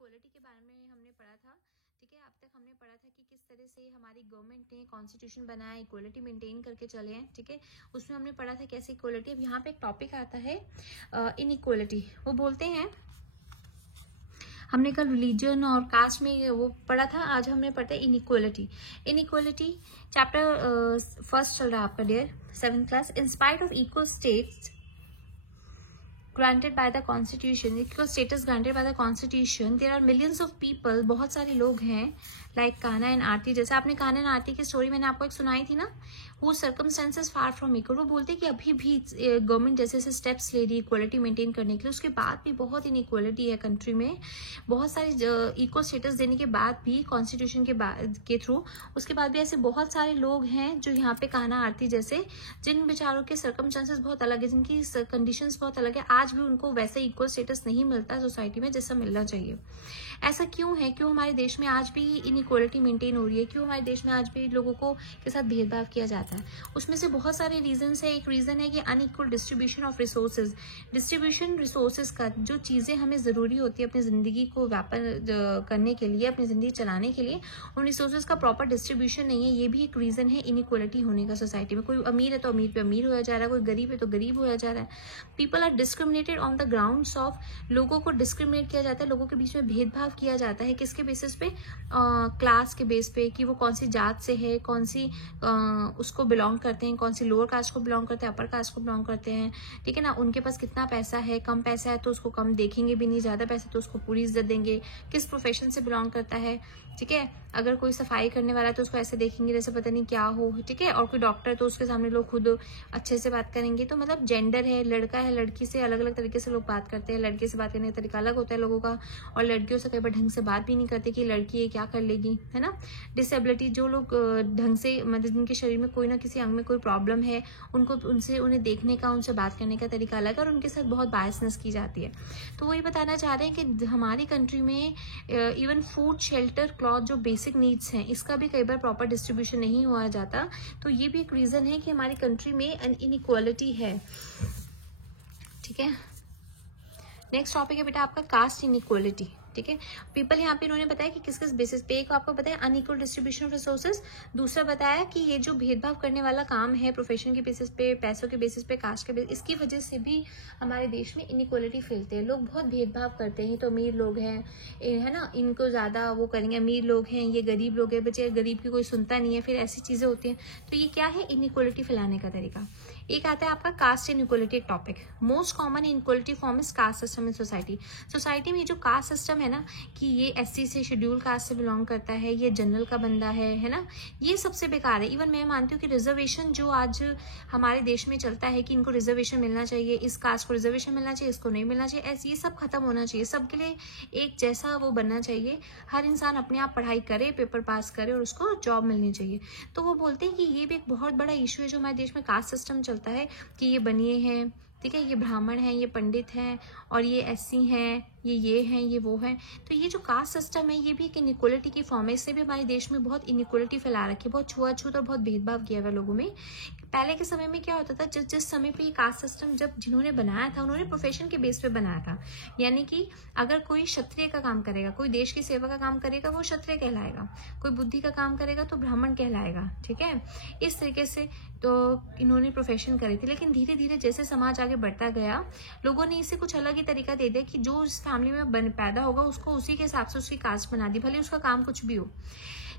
Equality के बारे में हमने पढ़ा था। ठीक है, अब तक हमने पढ़ा था कि किस तरह से हमारी गवर्नमेंट ने कॉन्स्टिट्यूशन बनाया, इक्वलिटी मेंटेन करके चले हैं। ठीक है, उसमें हमने पढ़ा था कैसे इक्वलिटी। अब यहाँ पे एक टॉपिक आता है इनइक्वलिटी। वो बोलते हैं, हमने कल रिलीजन और कास्ट में वो पढ़ा था, आज हमने पढ़ा है इनइक्वलिटी। इनइक्वलिटी चैप्टर फर्स्ट चल रहा है आपका dear, 7th class. In spite of equal status granted by the constitution, equal status granted by the constitution, there are millions of people, बहुत सारे लोग हैं, लाइक कान्हा एंड आरती। जैसे आपने कान्हा एंड आरती की स्टोरी मैंने आपको एक सुनाई थी ना, वो सर्कमस्टेंसेस फार फ्रॉम इक्वल। वो बोलते हैं कि अभी भी गवर्नमेंट जैसे जैसे स्टेप्स ले रही है इक्वलिटी मेंटेन करने के लिए, उसके बाद भी बहुत इनइक्वलिटी है कंट्री में। बहुत सारे इक्वल स्टेटस देने के बाद भी कॉन्स्टिट्यूशन के थ्रू, उसके बाद भी ऐसे बहुत सारे लोग हैं जो यहाँ पे कान्हा आरती जैसे, जिन बेचारों के सर्कमस्टेंसेस बहुत अलग है, जिनकी कंडीशंस बहुत अलग है, आज भी उनको वैसे इक्वल स्टेटस नहीं मिलता सोसाइटी में जैसा मिलना चाहिए। ऐसा क्यों है? क्यों हमारे देश में आज भी इनइक्वलिटी मेंटेन हो रही है? क्यों हमारे देश में आज भी लोगों को के साथ भेदभाव किया जाता है? उसमें से बहुत सारे रीजंस है। एक रीजन है कि unequal distribution of resources. Distribution resources का, जो चीजें हमें जरूरी होती है अपनी जिंदगी को व्यापक करने के लिए, अपनी जिंदगी चलाने के लिए, उन रिसोर्सेज का प्रॉपर डिस्ट्रीब्यूशन नहीं है। ये भी एक रीजन है इनइक्वलिटी होने का सोसाइटी में। कोई अमीर है तो अमीर पे अमीर होया जा रहा है, कोई गरीब है तो गरीब होया जा रहा है। People are discriminated on the grounds of, लोगों को डिस्क्रिमिनेट किया जाता है, लोगों के बीच में भेदभाव किया जाता है। किसके बेसिस पे? क्लास के बेस पे, कि वो कौन सी जात से है, कौन सी उसको बिलोंग करते हैं, कौन सी लोअर कास्ट को बिलोंग करते हैं, अपर कास्ट को बिलोंग करते हैं। ठीक है ना, उनके पास कितना पैसा है, कम पैसा है तो उसको कम देखेंगे भी नहीं, ज्यादा पैसा तो उसको पूरी इज्जत देंगे। किस प्रोफेशन से बिलोंग करता है, ठीक है, अगर कोई सफाई करने वाला है तो उसको ऐसे देखेंगे जैसे पता नहीं क्या हो। ठीक है, और कोई डॉक्टर तो उसके सामने लोग खुद अच्छे से बात करेंगे। तो मतलब जेंडर है, लड़का है लड़की से अलग अलग तरीके से लोग बात करते हैं। लड़के से बात करने का तरीका अलग होता है लोगों का, और लड़कियों से कई बार ढंग से बात भी नहीं करते कि लड़की है क्या कर लेगी, है ना। डिसेबिलिटी, जो लोग ढंग से, मतलब जिनके शरीर में कोई ना किसी अंग में कोई प्रॉब्लम है, उनको उन्हें देखने का, उनसे बात करने का तरीका अलग है, और उनके साथ बहुत बायसनेस की जाती है। तो वही बताना चाह रहे हैं कि हमारी कंट्री में इवन फूड, शेल्टर, क्लॉथ, जो बेसिक नीड्स हैं, इसका भी कई बार प्रॉपर डिस्ट्रीब्यूशन नहीं हुआ जाता। तो ये भी एक रीजन है कि हमारी कंट्री में इनइक्वालिटी है। ठीक है, नेक्स्ट टॉपिक है बेटा आपका कास्ट इनइक्वालिटी। ठीक है, पीपल यहाँ पे इन्होंने बताया कि किस किस बेसिस पे, एक आपको बताया अनइक्वल डिस्ट्रीब्यूशन ऑफ रिसोर्सेज, दूसरा बताया कि ये जो भेदभाव करने वाला काम है प्रोफेशन के बेसिस पे, पैसों के बेसिस पे, कास्ट के बेसिस, इसकी वजह से भी हमारे देश में इनइक्वलिटी फैलते हैं। लोग बहुत भेदभाव करते हैं। तो अमीर लोग हैं, है ना, इनको ज्यादा वो करेंगे, अमीर लोग हैं, ये गरीब लोग हैं, बच्चे गरीब की कोई सुनता नहीं है, फिर ऐसी चीजें होती हैं। तो ये क्या है? इनइक्वलिटी फैलाने का तरीका। एक आता है आपका कास्ट इनइक्वलिटी, एक topic. Most common inequality form is caste system in society. Society में जो कास्ट सिस्टम है ना, कि ये एससी से, शेड्यूल कास्ट से बिलोंग करता है, ये जनरल का बंदा है ना, ये सबसे बेकार है। इवन मैं मानती हूँ कि रिजर्वेशन जो आज हमारे देश में चलता है कि इनको रिजर्वेशन मिलना चाहिए, इस कास्ट को रिजर्वेशन मिलना चाहिए, इसको नहीं मिलना चाहिए, ऐसे ये सब खत्म होना चाहिए। सबके लिए एक जैसा वो बनना चाहिए। हर इंसान अपने आप पढ़ाई करे, पेपर पास करे और उसको जॉब मिलनी चाहिए। तो वो बोलते हैं कि ये भी एक बहुत बड़ा इशू है जो हमारे देश में कास्ट सिस्टम चलता है, कि ये बनिए हैं, ठीक है, ये ब्राह्मण हैं, ये पंडित हैं, और ये एससी हैं, ये हैं, ये वो हैं। तो ये जो कास्ट सिस्टम है, ये भी एक इनइक्वलिटी की फॉर्म है। इससे भी हमारे देश में बहुत इनइक्वलिटी फैला रखी है, बहुत छुआछूत और बहुत भेदभाव किया हुआ लोगों में। पहले के समय में क्या होता था, जिस समय पे ये कास्ट सिस्टम जब जिन्होंने बनाया था, उन्होंने प्रोफेशन के बेस पे बनाया था। यानी कि अगर कोई क्षत्रिय का काम करेगा, कोई देश की सेवा का काम करेगा, वो क्षत्रिय कहलाएगा। कोई बुद्धि का काम करेगा तो ब्राह्मण कहलाएगा। ठीक है, इस तरीके से तो इन्होंने प्रोफेशन करी थी। लेकिन धीरे धीरे जैसे समाज आगे बढ़ता गया, लोगों ने इसे कुछ अलग ही तरीका दे दिया कि जो इस फैमिली में पैदा होगा उसको उसी के हिसाब से उसकी कास्ट बना दी, भले उसका काम कुछ भी हो।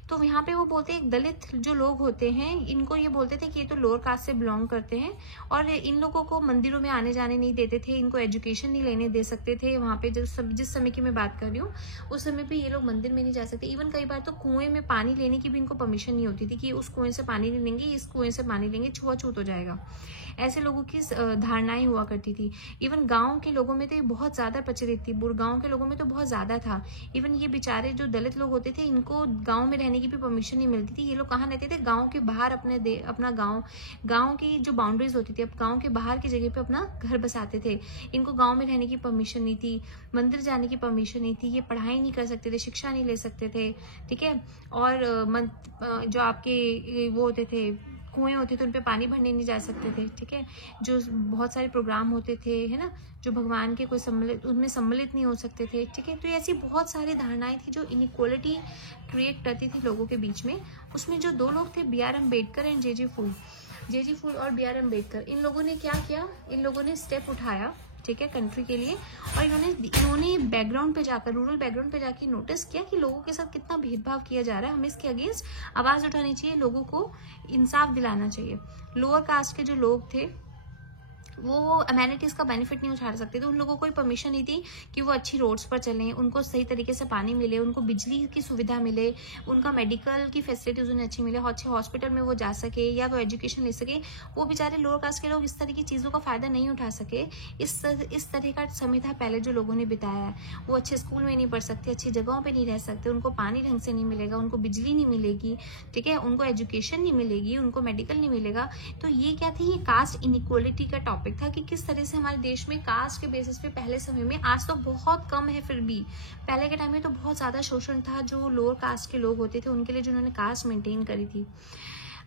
तो यहाँ पे वो बोलते हैं दलित जो लोग होते हैं, इनको ये बोलते थे कि ये तो लोअर कास्ट से बिलोंग करते हैं, और इन लोगों को मंदिरों में आने जाने नहीं देते थे, इनको एजुकेशन नहीं लेने दे सकते थे। वहाँ पे जिस समय की मैं बात कर रही हूँ, उस समय पे ये लोग मंदिर में नहीं जा सकते। इवन कई बार तो कुएं में पानी लेने की भी इनको परमिशन नहीं होती थी कि उस कुएं से पानी नहीं लेंगे, इस कुएं से पानी लेंगे, छुआछूत हो जाएगा। ऐसे लोगों की धारणाएं हुआ करती थी। इवन गाँव के लोगों में तो ये बहुत ज्यादा प्रचलित थी, गाँव के लोगों में तो बहुत ज्यादा था। इवन ये बेचारे जो दलित लोग होते थे, इनको गाँव में रहने की भी परमिशन नहीं मिलती थी। ये लोग कहाँ रहते थे? गाँव के बाहर, अपना गाँव की जो बाउंड्रीज होती थी, अब गाँव के बाहर की जगह पे अपना घर बसाते थे। इनको गाँव में रहने की परमिशन नहीं थी, मंदिर जाने की परमिशन नहीं थी, ये पढ़ाई नहीं कर सकते थे, शिक्षा नहीं ले सकते थे। ठीक है, और जो आपके वो होते थे कुएं होते थे उन पे पानी भरने नहीं जा सकते थे, ठीक है, जो बहुत सारे प्रोग्राम होते थे, है ना, जो भगवान के कोई सम्मिलित उनमें सम्मिलित नहीं हो सकते थे, ठीक है। तो ऐसी बहुत सारी धारणाएं थी जो इनइक्वालिटी क्रिएट करती थी लोगों के बीच में। उसमें जो दो लोग थे, बी आर अम्बेडकर एंड जे जी फूल और बी आर अम्बेडकर, इन लोगों ने क्या किया, इन लोगों ने स्टेप उठाया, ठीक है, कंट्री के लिए। और इन्होंने बैकग्राउंड पे जाकर, रूरल बैकग्राउंड पे जाकर नोटिस किया कि लोगों के साथ कितना भेदभाव किया जा रहा है, हमें इसके अगेंस्ट आवाज उठानी चाहिए, लोगों को इंसाफ दिलाना चाहिए। लोअर कास्ट के जो लोग थे वो अमेनिटीज का बेनिफिट नहीं उठा सकते थे, उन लोगों को कोई परमिशन नहीं थी कि वो अच्छी रोड्स पर चलें, उनको सही तरीके से पानी मिले, उनको बिजली की सुविधा मिले, उनका मेडिकल की फैसिलिटीज उन्हें अच्छी मिले, अच्छे हॉस्पिटल में वो जा सके या वो एजुकेशन ले सके। वो बेचारे लोअर कास्ट के लोग इस तरह की चीज़ों का फायदा नहीं उठा सके। इस तरह का समय था पहले जो लोगों ने बिताया है। वो अच्छे स्कूल में नहीं पढ़ सकते, अच्छी जगहों पर नहीं रह सकते, उनको पानी ढंग से नहीं मिलेगा, उनको बिजली नहीं मिलेगी, ठीक है, उनको एजुकेशन नहीं मिलेगी, उनको मेडिकल नहीं मिलेगा। तो ये क्या थी, ये कास्ट इनइक्वालिटी का टॉपिक था कि किस तरह से हमारे देश में कास्ट के बेसिस पे पहले समय में, आज तो बहुत कम है, फिर भी पहले के टाइम में तो बहुत ज्यादा शोषण था जो लोअर कास्ट के लोग होते थे उनके लिए, जिन्होंने कास्ट मेंटेन करी थी।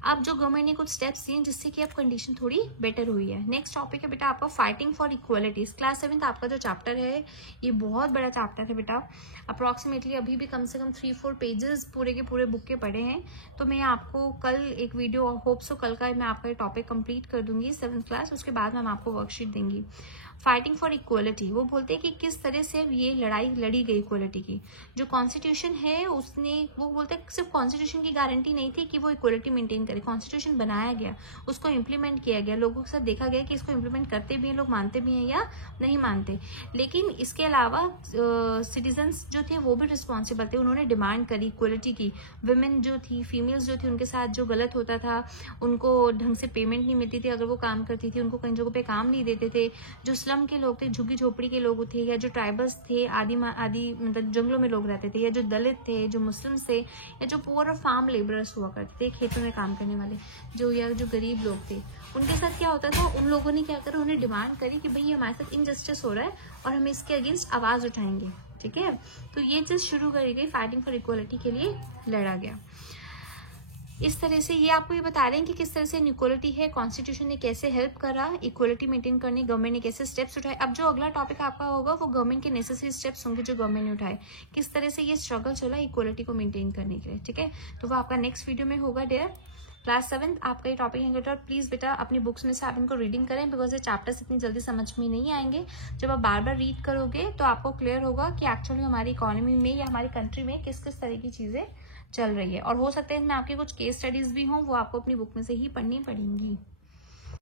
अब जो गवर्नमेंट ने कुछ स्टेप्स दिए जिससे कि अब कंडीशन थोड़ी बेटर हुई है। नेक्स्ट टॉपिक है बेटा आपका फाइटिंग फॉर इक्वालिटीज। क्लास 7 आपका जो चैप्टर है ये बहुत बड़ा चैप्टर है बेटा, अप्रॉक्सीमेटली अभी भी कम से कम 3-4 पेजेस पूरे के पूरे बुक के पढ़े हैं। तो मैं आपको कल एक वीडियो, होप सो कल का मैं आपका ये टॉपिक कंप्लीट कर दूंगी 7th क्लास, उसके बाद मैं आपको वर्कशीट देंगी। फाइटिंग फॉर इक्वालिटी, वो बोलते हैं कि किस तरह से ये लड़ाई लड़ी गई इक्वालिटी की। जो कॉन्स्टिट्यूशन है उसने, वो बोलते हैं सिर्फ कॉन्स्टिट्यूशन की गारंटी नहीं थी कि वो इक्वालिटी मेंटेन करे, कॉन्स्टिट्यूशन बनाया गया, उसको इम्प्लीमेंट किया गया, लोगों के साथ देखा गया कि इसको इम्प्लीमेंट करते भी हैं लोग, मानते भी हैं या नहीं मानते। लेकिन इसके अलावा सिटीजन्स जो थे वो भी रिस्पॉन्सिबल थे, उन्होंने डिमांड करी इक्वालिटी की। वुमेन जो थी, फीमेल्स जो थी, उनके साथ जो गलत होता था, उनको ढंग से पेमेंट नहीं मिलती थी अगर वो काम करती थी, उनको कई जगहों पे काम नहीं देते थे। जो स्लम के लोग थे, झुग्गी झोपड़ी के लोग थे, या जो ट्राइबल्स थे, आदि मतलब जंगलों में लोग रहते थे, या जो दलित थे, जो मुस्लिम थे, या जो पुअर फार्म लेबरर्स हुआ करते थे, खेतों में काम करने वाले जो गरीब लोग थे, उनके साथ क्या होता था, उन लोगों ने क्या करा, उन्हें डिमांड करी कि भाई हमारे साथ इनजस्टिस हो रहा है और हम इसके अगेंस्ट आवाज उठाएंगे, ठीक है। तो ये चीज शुरू करी गई, फाइटिंग फॉर इक्वालिटी के लिए लड़ा गया। इस तरह से ये आपको ये बता रहे हैं कि किस तरह से इनइक्वालिटी है, कॉन्स्टिट्यूशन ने कैसे हेल्प करा इक्वालिटी मेंटेन करने, गवर्नमेंट ने कैसे स्टेप्स उठाए। अब जो अगला टॉपिक आपका होगा वो गवर्नमेंट के नेसेसरी स्टेप्स होंगे जो गवर्नमेंट ने उठाए, किस तरह से ये स्ट्रगल चला इक्वालिटी को मेंटेन करने के लिए, ठीक है। तो वो आपका नेक्स्ट वीडियो में होगा डियर। क्लास 7 आपका ये टॉपिक है बेटा, प्लीज बेटा अपनी बुक्स में से आप इनको रीडिंग करें, बिकॉज ये चैप्टर्स इतनी जल्दी समझ में नहीं आएंगे। जब आप बार बार रीड करोगे तो आपको क्लियर होगा कि एक्चुअली हमारी इकोनॉमी में या हमारी कंट्री में किस किस तरह की चीजें चल रही है। और हो सकता है इसमें आपके कुछ केस स्टडीज भी हों, वो आपको अपनी बुक में से ही पढ़नी पड़ेंगी।